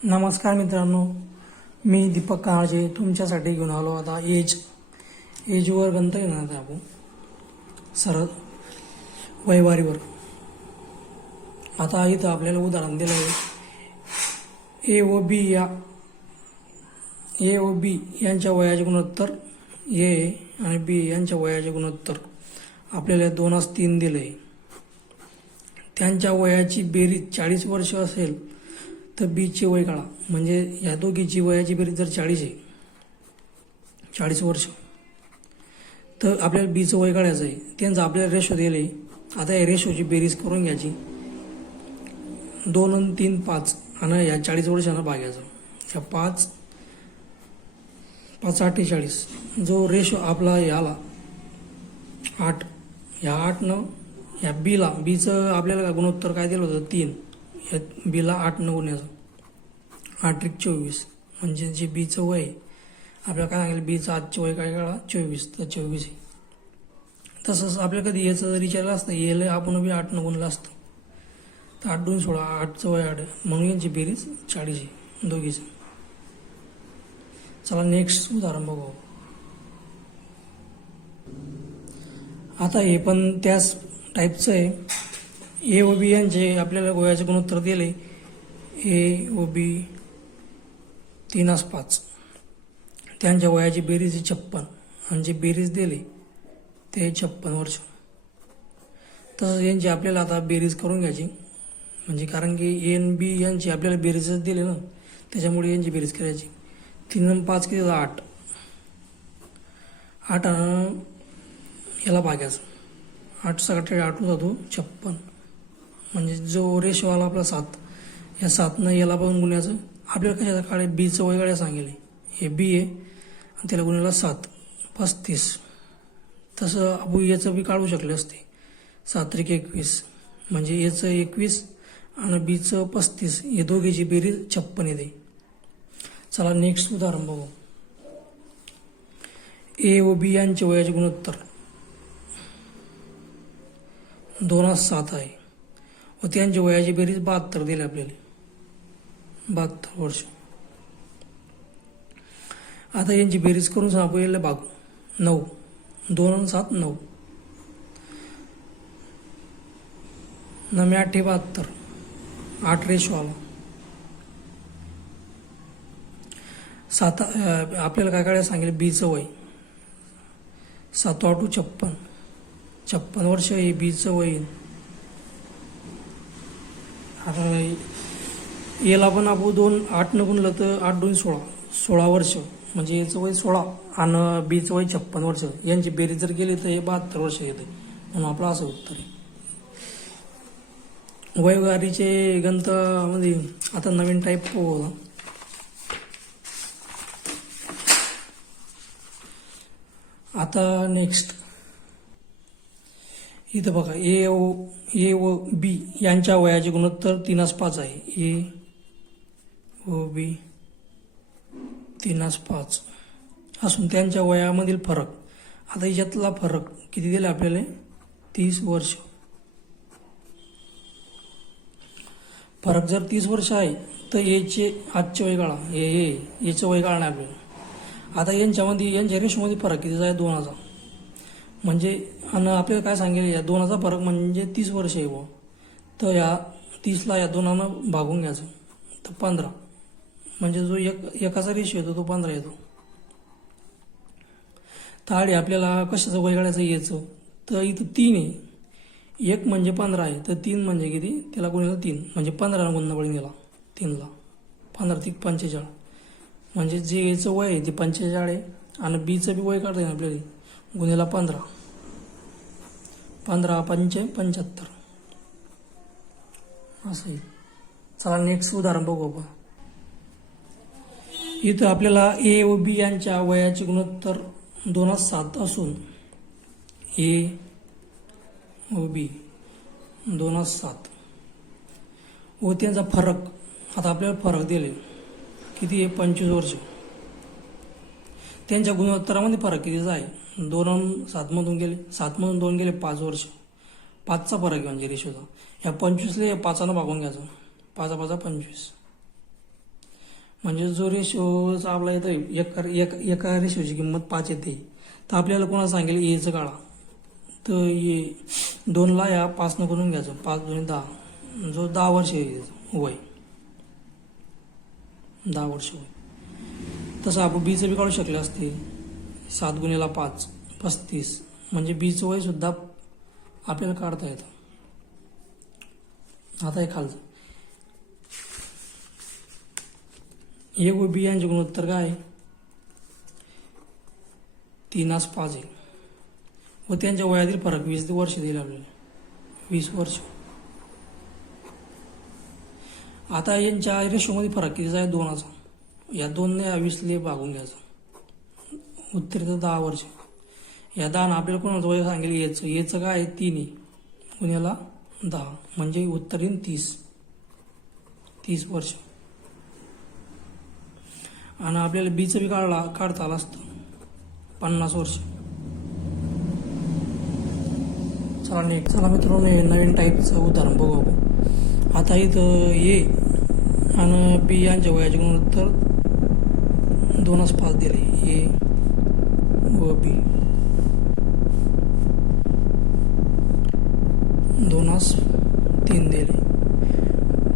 नमस्कार मित्रांनो, मी दीपक काळजे तुमच्यासाठी घेऊन आलो आता एजवर गणता येणार आपण सरळ वयवारीवर. आता इथं आपल्याला उदाहरण दिलं आहे ए व बी यांच्या वयाचे गुणोत्तर ए आणि बी यांच्या वयाचे गुणोत्तर आपल्याला 2:3 दिलं आहे. त्यांच्या वयाची बेरीज 40 वर्ष असेल तर बीचे वय काढा. म्हणजे या दोघीची वयाची बेरीज जर 40 आहे, 40 वर्ष, तर आपल्याला बीचं वय काढायचं आहे. त्यांचं आपल्याला रेशो दिले. आता या रेशोची बेरीज करून घ्यायची. 2 आणि 3 5 आणि या 40 वर्षांना भागायचं. या 5 5 48, जो रेशो आपला याला 8, या 8 या बीचं आपल्याला गुणोत्तर काय दिलं होतं 3, या बीला 8 गुण्याचं 8 × 24, म्हणजे जे बीचं वय आपल्याला काय सांगितलं, बीचं आजचं वय काय काढा 24, तर 24 आहे. तसंच आपल्याला कधी याचं जर विचारलं असतं, याला आपण बी 8 गुणलं असतं, तर 8 × 16, 8चं वय 8, म्हणून यांची बेरीज 40 आहे दोघीचं. चला नेक्स्ट उदाहरण बघू. आता हे पण त्याच टाईपचं आहे. ए व बी यांचे आपल्याला वयाचे गुणोत्तर दिले. ए व बी 3:5. त्यांच्या वयाची बेरीज 56 आणि जे बेरीज दिली ते 56 वर्ष. तसंच यांची आपल्याला आता बेरीज करून घ्यायची. म्हणजे कारण की ए आणि बी यांची आपल्याला बेरीजच दिली ना, त्याच्यामुळे यांची बेरीज करायची. 3 आणि 5 किती 8, 8 याला भागायचं. 8 × 8 जातो 56, म्हणजे जो रेशो आला आपला 7, या 7 याला पण गुण्याचं. आपल्याला कशाचं काढे, बीचं वय काढायला सांगितले. हे बी आहे आणि त्याला गुन्ह्याला 7, 35. तसं आपण याचं बी काढू शकले असते. 7 × 21, म्हणजे याचं 21 आणि बीचं 35, हे दोघीची बेरीज 56 येते. चला नेक्स्ट उदाहरण बघू. ए व बी यांचे वयाचे गुणोत्तर 2:7 आहे व त्यांच्या वयाची बेरीज 72 दिली आपल्याला, 72 वर्ष. आता यांची बेरीज करून आपण याला भागू. 9, 2 आणि 7 9, 9 8 72, 8 रेशो आला. 7 आपल्याला काय काढायला सांगितलं, बीचं वय 7 × 8 56, 56 वर्ष हे बीचं वय. आता याला पण आपण 8 गुणलं तर 8 × 2 16, 16 वर्ष, म्हणजे याचं वय 16 आणि बीचं वय 56 वर्ष. यांची बेरीज जर गेली तर हे 72 वर्ष येते. म्हणून आपलं असं उत्तर आहे. वयवारीचे गणितामध्ये आता नवीन टाईप होता. आता नेक्स्ट इथं बघा, ए व बी यांच्या वयाचे गुणोत्तर 3:5 आहे. ए व बी 3:5 असून त्यांच्या वयामधील फरक, आता याच्यातला फरक किती दिला आपल्याला, 30 वर्ष. फरक जर 30 वर्ष आहे तर याचे आजचे वय काढा. याचं वय काढणार आपल्याला. आता यांच्या रेशोमध्ये फरक किती आहे, 2चा. म्हणजे आणि आपल्याला काय सांगेल, या 2चा फरक म्हणजे 30 वर्ष आहे. तर या 30ला या 2 भागून घ्यायचं, तर 15, म्हणजे जो एकाचा रेशो येतो तो 15 येतो. तर आपल्याला कशाचं वय काढायचं याचं, तर इथं 3 आहे. 1 म्हणजे 15 आहे, तर 3 म्हणजे किती, त्याला गुणिले 3, म्हणजे 15 गुणणं पडेल याला 3ला. 15 × 3 = 45, म्हणजे जे याचं वय आहे ते 45 आहे. आणि बीचं बी वय काढता येईल आपल्याला, गुन्ह्याला 15, 15 × 5 = 75 असं आहे. चला नेक्स्ट उदाहरण बघू आपण. इथं आपल्याला ए व बी यांच्या वयाचे गुणोत्तर 2:7 असून ए व बी 2:7 व त्यांचा फरक, आता आपल्याला फरक दिले किती आहे, 25 वर्ष. त्यांच्या गुणोत्तरामध्ये फरक कितीचा आहे, 2 आणि 7 मधून गेले, 7 मधून 2 गेले 5 वर्ष. 5चा फरक आहे म्हणजे रेशोचा. या 25ला 5 भागून घ्यायचं, 5 × 5 = 25. म्हणजे जो रेशोचा आपला येतो एका रेशोची किंमत 5 येते, तर आपल्याला कोणाला सांगेल एचं काढा, तर ये 2ला या 5 करून घ्यायचं, 5 2 10, जो 10 वर्ष वय, 10 वर्ष वय. तसं आपण बीचं बी काढू शकले असते. 7 × 5 35, म्हणजे बीचं वय सुद्धा आपल्याला काढता येतं. आता हे खालचं ए व बी यांचे गुणोत्तर काय आहे? 3:5 आहे. व त्यांच्या वयातील फरक 20 वर्ष दिले आपल्याला, 20 वर्ष. आता यांच्या रेशोमध्ये फरक कितीचा आहे? 2चा. या 2ने 20 भागून घ्यायचं, उत्तर येतं 10 वर्ष. या 10 आपल्याला कोणाचं वय सांगेल? एचं काय आहे? 3 आहे, गुण्याला 10, म्हणजे उत्तर येईल 30 वर्ष. आणि आपल्याला बीचं बी काढता आलं असतं 50 वर्ष. चला मित्रांनो, नवीन टाईपचं उदाहरण बघू आपण. आता इथं ए आणि बी यांच्या वयाचे गुणोत्तर 2:5 दिले, ए व बी 2:3 दिले.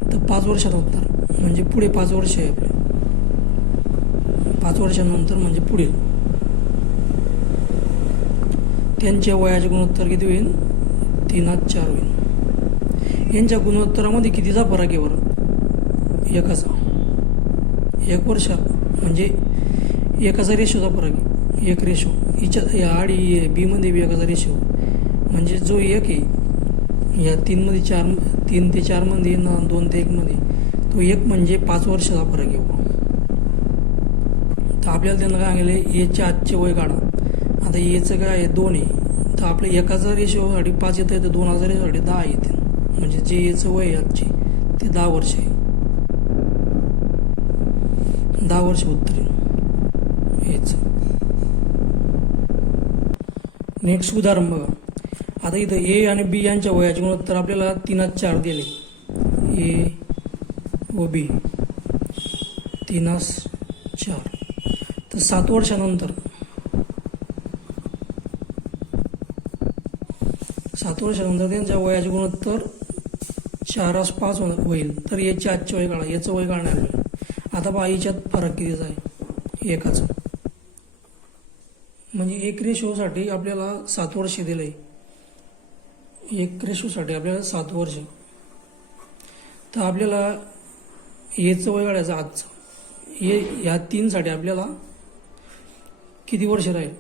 तर 5 वर्षानंतर म्हणजे पुढे 5 वर्ष आहे आपले, 5 वर्षानंतर म्हणजे पुढे त्यांच्या वयाचे गुणोत्तर किती होईल? 3:4 होईल. यांच्या गुणोत्तरामध्ये कितीचा फरक आहे बरं? एकाचा. 1 वर्ष म्हणजे एकाचा रेशोचा फरक आहे, 1 रेशो. या आडी बीमध्ये बी एकाचा रेशो, म्हणजे जो 1 आहे या 3 ते 4 मध्ये ना 2 ते 1 मध्ये, तो 1 म्हणजे 5 वर्षाचा फरक आहे. तर आपल्याला त्यांना काय सांगितलं? एचे आजचे वय काढा. आता एचं काय आहे? 2 आहे, तर आपल्या एकाचा रेशोसाठी 5 येतं आहे, तर 2चा रेशोसाठी 10 येते, म्हणजे जे एचं वय आहे आजचे ते 10 वर्ष आहे. 10 वर्ष उत्तर हेच. नेक्स्ट उदाहरण बघा. आता इथं ए आणि बी यांच्या वयाचे गुणोत्तर आपल्याला 3:4 दिले, ए व बी 3:4. तर 7 वर्षानंतर 7 वर्षानंतर त्यांच्या वयाचे गुणोत्तर 4:5 होईल. तर याचे आजचे वय काढा, याचं वय काढणार आहे. आता पहा याच्यात फरक कितीचा आहे? एकाचा. म्हणजे 1 रेशोसाठी आपल्याला 7 वर्ष दिले, 1 रेशोसाठी आपल्याला 7 वर्ष. तर आपल्याला याचं वय काढायचं आजचं. या 3साठी आपल्याला किती वर्ष राहील?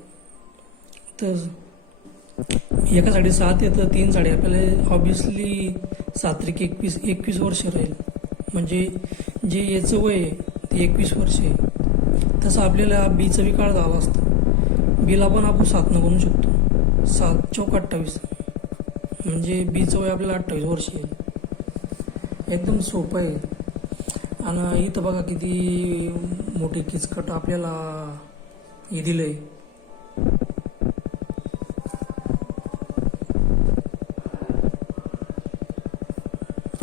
तर एकासाठी 7 येतं, 3साठी आपल्याला ऑब्विसली 7 × 21 वर्ष राहील, म्हणजे जे याचं वय आहे ते 21 वर्ष आहे. तसं आपल्याला बीचं बी काढता आलं असतं. बीला पण आपण 7 करू शकतो, 7 × 28, म्हणजे बीचं वय आपल्याला 28 वर्ष आहे. एकदम सोपं आहे. आणि इथं बघा किती मोठी किचकट आपल्याला हे दिलं आहे.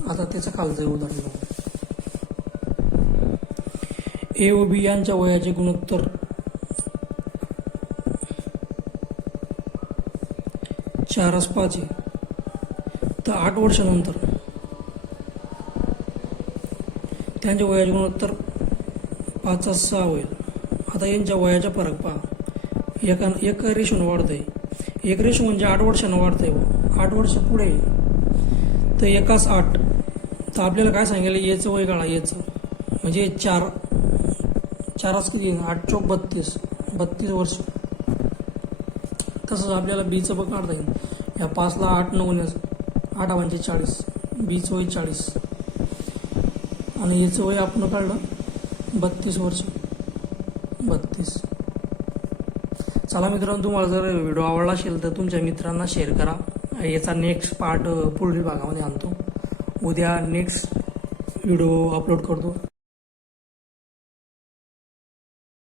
आता त्याचं खालचं उदाहरण बघू. ए व बी यांच्या वयाचे गुणोत्तर 4:5 आहे. तर 8 वर्षानंतर त्यांच्या वयाचे गुणोत्तर 5:6 होईल. आता यांच्या वयाचा फरक पहा. एका रेशोनं वाढत आहे. 1 रेशो म्हणजे 8 वर्षानं वाढत आहे. 8 वर्ष पुढे तर 1:8. तर आपल्याला काय सांगितलं? याचं वय काढा, याचं म्हणजे 4 किती? 8 × 32 वर्ष. तसंच आपल्याला बीचं पण काढता येईल. या 5ला 8 न गुण्याचं, 8 म्हणजे 40, बीचं वय 40 आणि याचं वय आपण काढलं 32 वर्ष. 32. चला मित्रांनो, तुम्हाला जर व्हिडिओ आवडला असेल तर तुमच्या मित्रांना शेअर करा. याचा नेक्स्ट पार्ट पुढील भागामध्ये आणतो. उद्या नेक्स्ट व्हिडिओ अपलोड करतो.